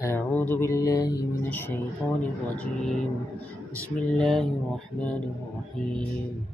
أعوذ بالله من الشيطان الرجيم. بسم الله الرحمن الرحيم.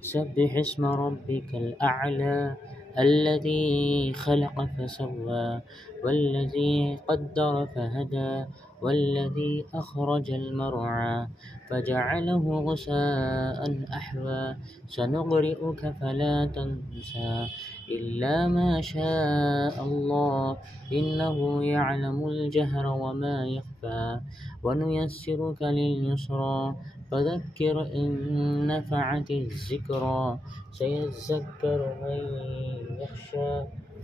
سبح اسم ربك الأعلى الذي خلق فسوى والذي قدر فهدى والذي أخرج المرعى فجعله غثاء أحوى سنقرئك فلا تنسى إلا ما شاء الله إنه يعلم الجهر وما يخفى ونيسرك لليسرى فذكر إن نفعت الذكرى سيذكر من يخشى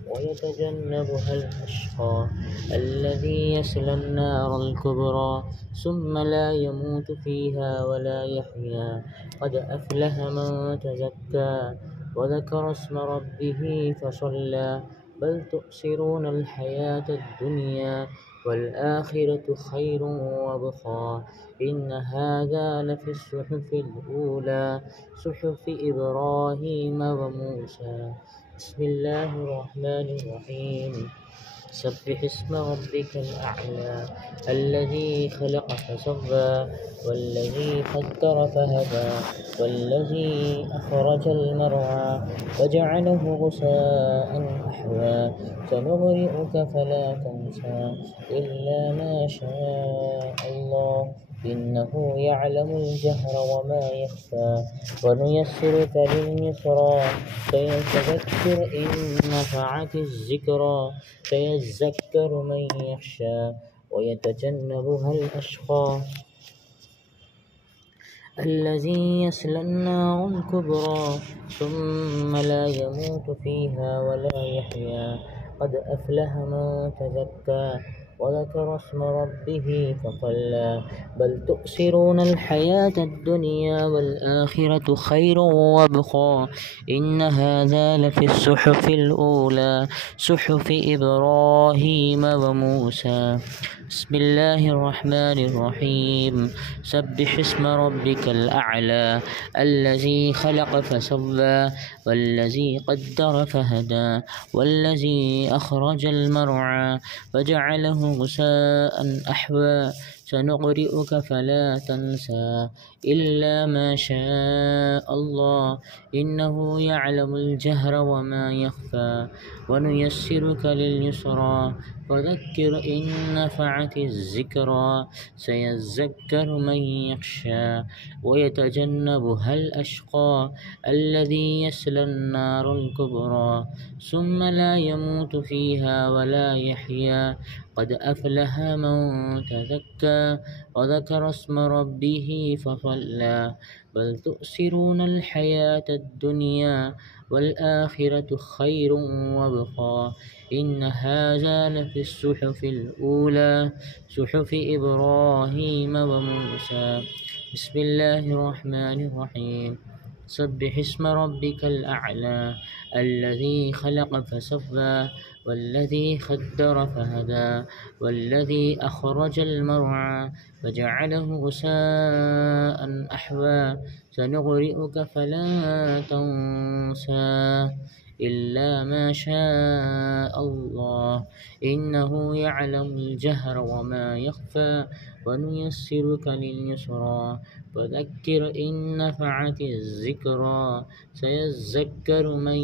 ويتجنبها الأشقى الذي يصلى النار الكبرى ثم لا يموت فيها ولا يحيا قد أفلح من تزكى وذكر اسم ربه فصلى بل تؤثرون الحياة الدنيا والآخرة خير وأبقى إن هذا لفي الصحف الأولى صحف إبراهيم وموسى. بسم الله الرحمن الرحيم. سبح اسم ربك الأعلى الذي خلق فسوى والذي قدر فهدى والذي أخرج المرعى وجعله غثاء أحوى سنقرئك فلا تنسى إلا ما شاء الله إنه يعلم الجهر وما يخفى ونيسرك لليسرى فيتذكر إن نفعت الذكرى سيذكر من يخشى ويتجنبها الأشقى الذي يصلى النار الكبرى ثم لا يموت فيها ولا يحيا قد أفلح من تزكى وذكر اسم ربه فصلى بل تؤثرون الحياة الدنيا والآخرة خير وأبقى إن هذا لفي الصحف الأولى صحف إبراهيم وموسى. بسم الله الرحمن الرحيم. سبح اسم ربك الأعلى الذي خلق فسوى والذي قدر فهدى والذي أخرج المرعى فجعله غثاء أحوى سنقرئك فلا تنسى إلا ما شاء الله إنه يعلم الجهر وما يخفى ونيسرك لليسرى فذكر إن نفعت الذكرى سيذكر من يخشى ويتجنبها الأشقى الذي يصلى النار الكبرى ثم لا يموت فيها ولا يحيا قد أفلح من تزكى وذكر اسم ربه فصلى بل تؤثرون الحياة الدنيا والآخرة خير وأبقى إن هذا لفي الصحف الأولى صحف إبراهيم وموسى. بسم الله الرحمن الرحيم. سبح اسم ربك الأعلى الذي خلق فسوى والذي قدر فهدى والذي أخرج المرعى فجعله غثاء أحوى سنقرئك فلا تنسى إلا ما شاء الله إنه يعلم الجهر وما يخفى ونيسرك لليسرى فذكر إن نفعت الذكرى سيذكر من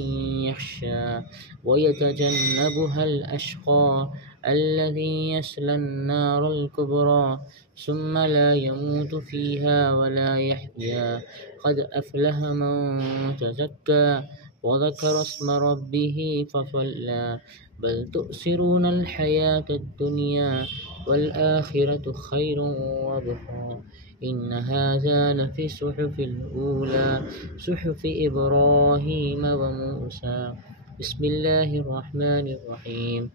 يخشى ويتجنبها الأشقى الذي يصلى النار الكبرى ثم لا يموت فيها ولا يحيا قد أفلح من تزكى وذكر اسم ربه فصلى بل تؤثرون الحياة الدنيا والآخرة خير وأبقى إن هذا لفي الصحف الأولى صحف إبراهيم وموسى. بسم الله الرحمن الرحيم.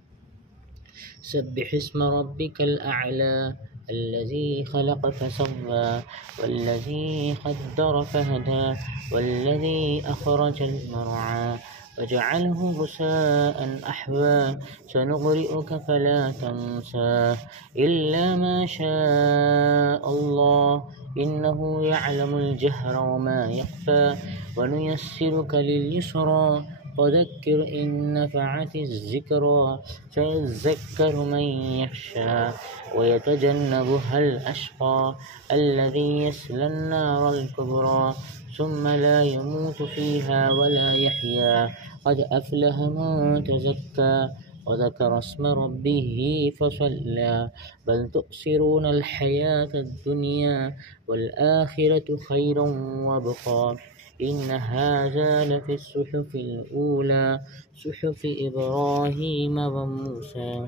سبح اسم ربك الأعلى الذي خلق فسوى والذي قدر فهدى والذي أخرج المرعى فجعله غثاء أحوى سنقرئك فلا تنسى إلا ما شاء الله إنه يعلم الجهر وما يخفى ونيسرك لليسرى فذكر إن نفعت الذكرى سيذكر من يخشى ويتجنبها الأشقى الذي يصلى النار الكبرى ثم لا يموت فيها ولا يحيا قد أفلح من تزكى وذكر اسم ربه فصلى بل تؤثرون الحياة الدنيا والآخرة خير وابقى إن هذا لفي الصحف الأولى صحف إبراهيم وموسى.